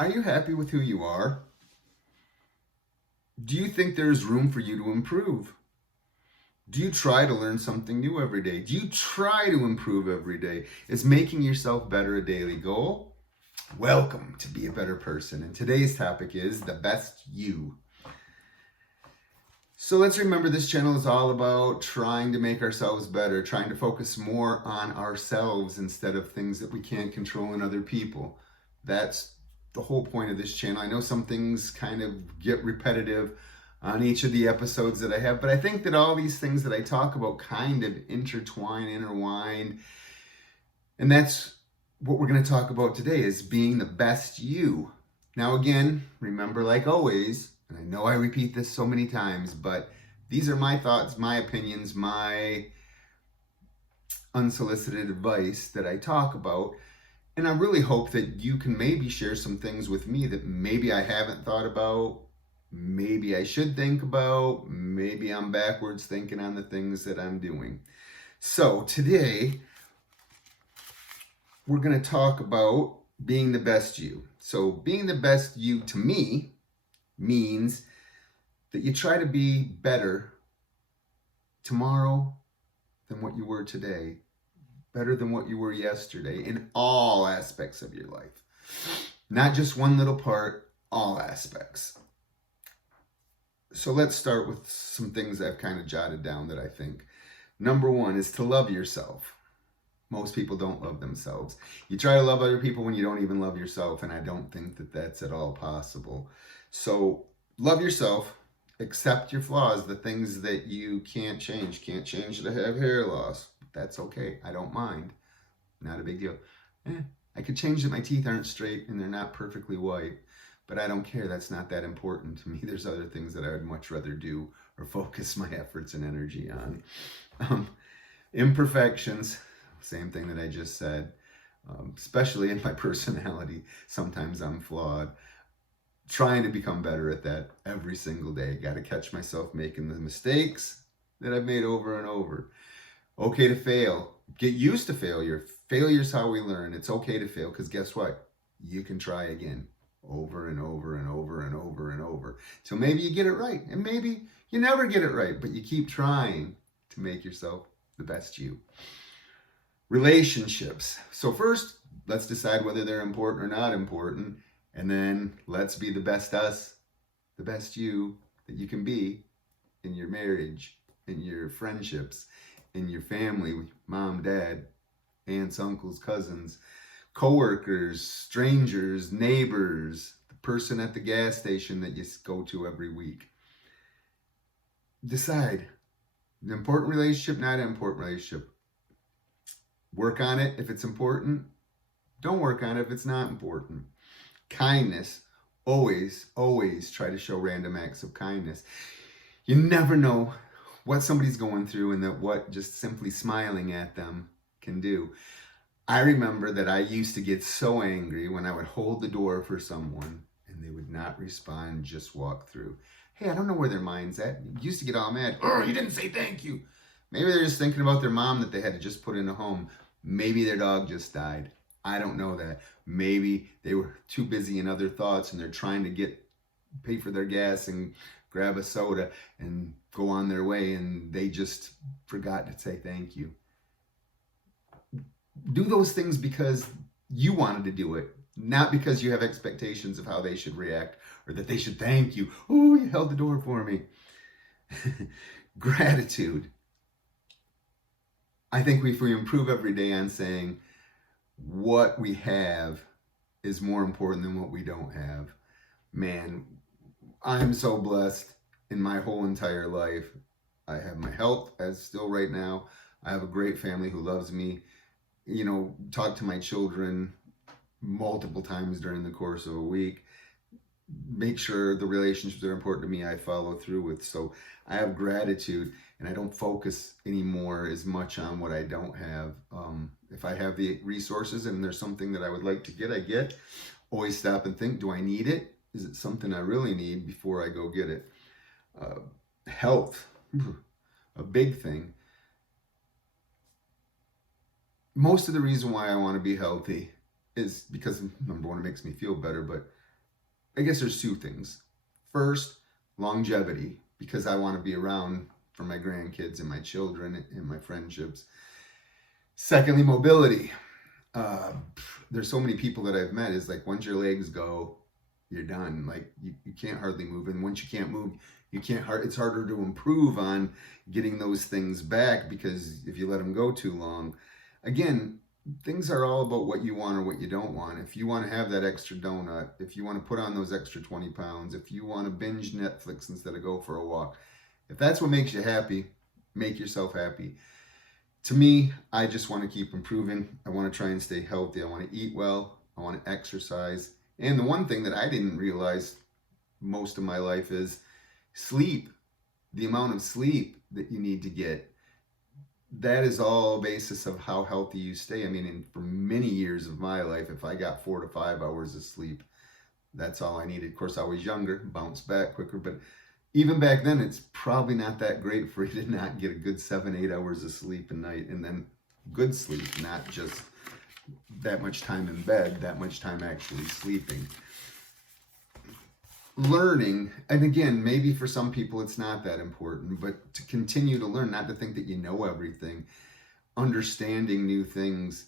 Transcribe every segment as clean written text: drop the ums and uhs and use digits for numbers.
Are you happy with who you are? Do you think there's room for you to improve? Do you try to learn something new every day? Do you try to improve every day? Is making yourself better a daily goal? Welcome to Be a Better Person. And today's topic is the best you. So let's remember this channel is all about trying to make ourselves better, trying to focus more on ourselves instead of things that we can't control in other people. That's the whole point of this channel. I know some things kind of get repetitive on each of the episodes that I have, but I think that all these things that I talk about kind of intertwine, and that's what we're going to talk about today is being the best you. Now again, remember, like always, and I know I repeat this so many times, but these are my thoughts, my opinions, my unsolicited advice that I talk about. And I really hope that you can maybe share some things with me that maybe I haven't thought about, maybe I should think about, maybe I'm backwards thinking on the things that I'm doing. So today, we're going to talk about being the best you. So being the best you to me means that you try to be better tomorrow than what you were today, better than what you were yesterday in all aspects of your life. Not just one little part, all aspects. So let's start with some things I've kind of jotted down that I think. Number one is to love yourself. Most people don't love themselves. You try to love other people when you don't even love yourself, and I don't think that that's at all possible. So love yourself, accept your flaws, the things that you can't change. Can't change to have hair loss. That's okay. I don't mind. Not a big deal. I could change that my teeth aren't straight and they're not perfectly white, but I don't care. That's not that important to me. There's other things that I would much rather do or focus my efforts and energy on. Imperfections, same thing that I just said, especially in my personality. Sometimes I'm flawed. Trying to become better at that every single day. Got to catch myself making the mistakes that I've made over and over. Okay to fail. Get used to failure. Failure's how we learn. It's okay to fail because guess what? You can try again over and over and over and over and over. So maybe you get it right and maybe you never get it right, but you keep trying to make yourself the best you. Relationships. So first, let's decide whether they're important or not important. And then let's be the best us, the best you that you can be in your marriage, in your friendships, in your family, mom, dad, aunts, uncles, cousins, coworkers, strangers, neighbors, the person at the gas station that you go to every week. Decide. An important relationship, not an important relationship. Work on it if it's important. Don't work on it if it's not important. Kindness. Always try to show random acts of kindness. You never know what somebody's going through and that what just simply smiling at them can do. I remember that I used to get so angry when I would hold the door for someone and they would not respond, just walk through. Hey, I don't know where their mind's at. You used to get all mad. Oh, you didn't say thank you. Maybe they're just thinking about their mom that they had to just put in a home. Maybe their dog just died. I don't know that. Maybe they were too busy in other thoughts and they're trying to pay for their gas and grab a soda and go on their way and they just forgot to say thank you. Do those things because you wanted to do it, not because you have expectations of how they should react or that they should thank you. Oh, you held the door for me. Gratitude. I think if we improve every day on saying what we have is more important than what we don't have, man, I'm so blessed in my whole entire life. I have my health as still right now. I have a great family who loves me. You know, talk to my children multiple times during the course of a week. Make sure the relationships that are important to me I follow through with. So I have gratitude and I don't focus anymore as much on what I don't have. If I have the resources and there's something that I would like to get, I get. Always stop and think, do I need it? Is it something I really need before I go get it? Health, a big thing. Most of the reason why I want to be healthy is because, number one, it makes me feel better, but I guess there's two things. First, longevity, because I want to be around for my grandkids and my children and my friendships. Secondly, mobility. There's so many people that I've met is like, once your legs go, you're done. Like you can't hardly move. And once you can't move, it's harder to improve on getting those things back, because if you let them go too long, again, things are all about what you want or what you don't want. If you want to have that extra donut, if you want to put on those extra 20 pounds, if you want to binge Netflix instead of go for a walk, if that's what makes you happy, make yourself happy. To me, I just want to keep improving. I want to try and stay healthy. I want to eat well. I want to exercise. And the one thing that I didn't realize most of my life is sleep. The amount of sleep that you need to get. That is all basis of how healthy you stay. I mean, for many years of my life, if I got 4 to 5 hours of sleep, that's all I needed. Of course, I was younger, bounced back quicker, but even back then, it's probably not that great for you to not get a good 7, 8 hours of sleep a night, and then good sleep, not just that much time in bed, that much time actually sleeping. Learning, and again, maybe for some people it's not that important, but to continue to learn, not to think that you know everything, understanding new things,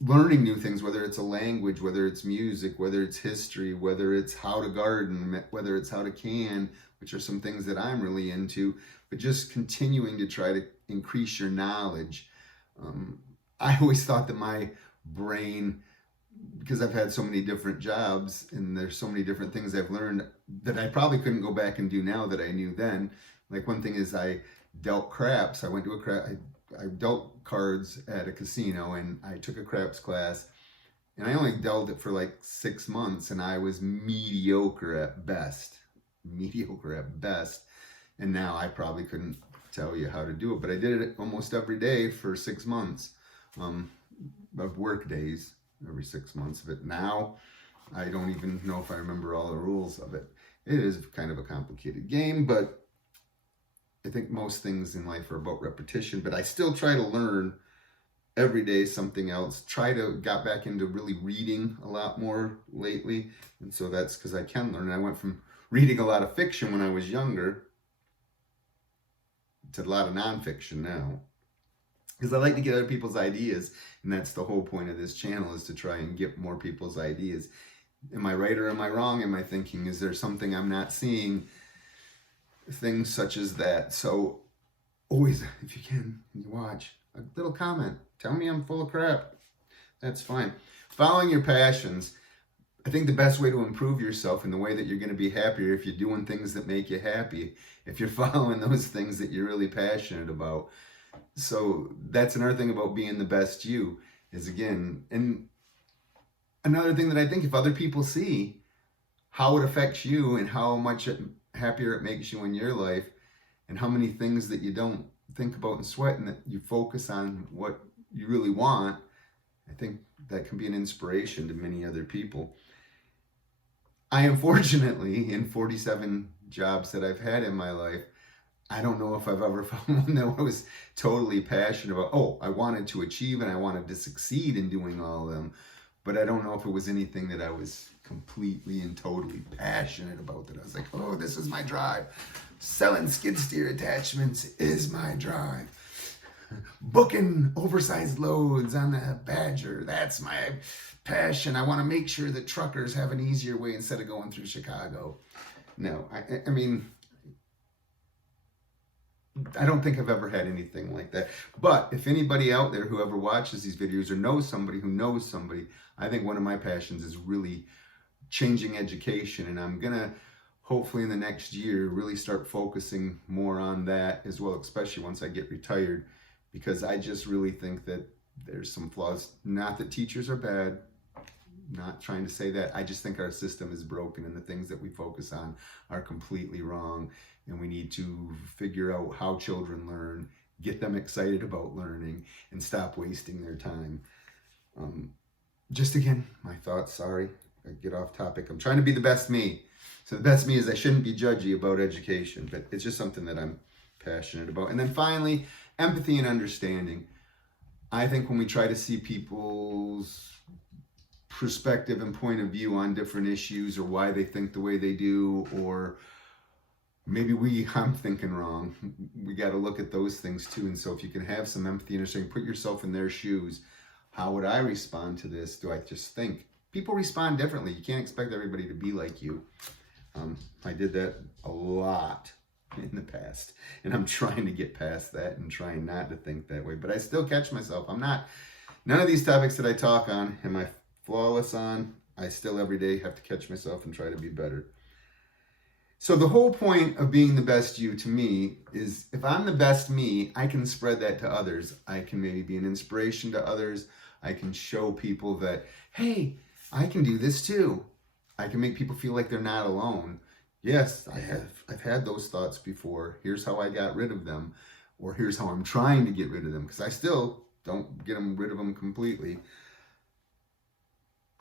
learning new things, whether it's a language, whether it's music, whether it's history, whether it's how to garden, whether it's how to can, which are some things that I'm really into, but just continuing to try to increase your knowledge. I always thought that my brain, because I've had so many different jobs and there's so many different things I've learned that I probably couldn't go back and do now that I knew then. Like one thing is I dealt craps. I went to I dealt cards at a casino, and I took a craps class, and I only dealt it for like 6 months, and I was mediocre at best. And now I probably couldn't tell you how to do it, but I did it almost every day for 6 months of work days. Every 6 months of it. Now, I don't even know if I remember all the rules of it. It is kind of a complicated game, but I think most things in life are about repetition, but I still try to learn every day something else. Got back into really reading a lot more lately, and so that's because I can learn. I went from reading a lot of fiction when I was younger to a lot of nonfiction now, because I like to get other people's ideas, and that's the whole point of this channel, is to try and get more people's ideas. Am I right or am I wrong in my thinking? Is there something I'm not seeing? Things such as that. So always, if you can, when you watch, a little comment. Tell me I'm full of crap. That's fine. Following your passions. I think the best way to improve yourself and the way that you're going to be happier, if you're doing things that make you happy, if you're following those things that you're really passionate about. So that's another thing about being the best you, is again, and another thing that I think if other people see how it affects you and how much happier it makes you in your life, and how many things that you don't think about and sweat, and that you focus on what you really want, I think that can be an inspiration to many other people. I unfortunately, in 47 jobs that I've had in my life, I don't know if I've ever found one that I was totally passionate about. Oh, I wanted to achieve and I wanted to succeed in doing all of them, but I don't know if it was anything that I was completely and totally passionate about, that I was like, oh, this is my drive. Selling skid steer attachments is my drive. Booking oversized loads on the Badger, that's my passion. I want to make sure that truckers have an easier way instead of going through Chicago. No, I mean, I don't think I've ever had anything like that. But if anybody out there who ever watches these videos or knows somebody who knows somebody, I think one of my passions is really changing education. And I'm going to, hopefully in the next year, really start focusing more on that as well, especially once I get retired, because I just really think that there's some flaws. Not that teachers are bad, not trying to say that. I just think our system is broken and the things that we focus on are completely wrong. And we need to figure out how children learn, get them excited about learning, and stop wasting their time. Just again, my thoughts, sorry, I get off topic. I'm trying to be the best me. So the best me is I shouldn't be judgy about education, but it's just something that I'm passionate about. And then finally, empathy and understanding. I think when we try to see people's perspective and point of view on different issues, or why they think the way they do, or maybe I'm thinking wrong. We got to look at those things too. And so if you can have some empathy and understanding, put yourself in their shoes. How would I respond to this? Do I just think? People respond differently. You can't expect everybody to be like you. I did that a lot in the past, and I'm trying to get past that and trying not to think that way. But I still catch myself. None of these topics that I talk on am I flawless on. I still every day have to catch myself and try to be better. So the whole point of being the best you to me is, if I'm the best me, I can spread that to others. I can maybe be an inspiration to others. I can show people that, hey, I can do this too. I can make people feel like they're not alone. Yes, I've had those thoughts before. Here's how I got rid of them, or here's how I'm trying to get rid of them, because I still don't get rid of them completely.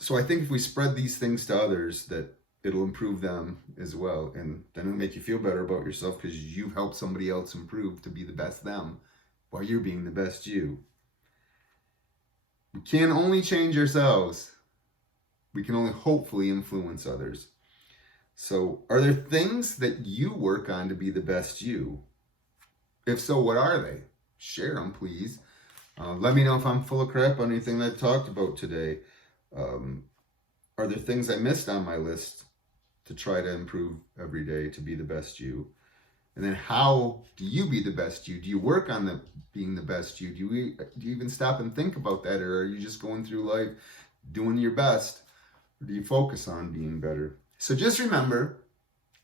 So I think if we spread these things to others, that it'll improve them as well. And then it'll make you feel better about yourself, because you've helped somebody else improve to be the best them while you're being the best you. We can only change ourselves. We can only hopefully influence others. So are there things that you work on to be the best you? If so, what are they? Share them, please. Let me know if I'm full of crap on anything that I talked about today. Are there things I missed on my list to try to improve every day to be the best you? And then how do you be the best you? Do you work on being the best you? Do you even stop and think about that? Or are you just going through life doing your best? Or do you focus on being better? So just remember,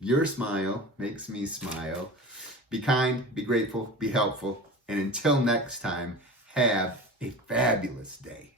your smile makes me smile. Be kind, be grateful, be helpful. And until next time, have a fabulous day.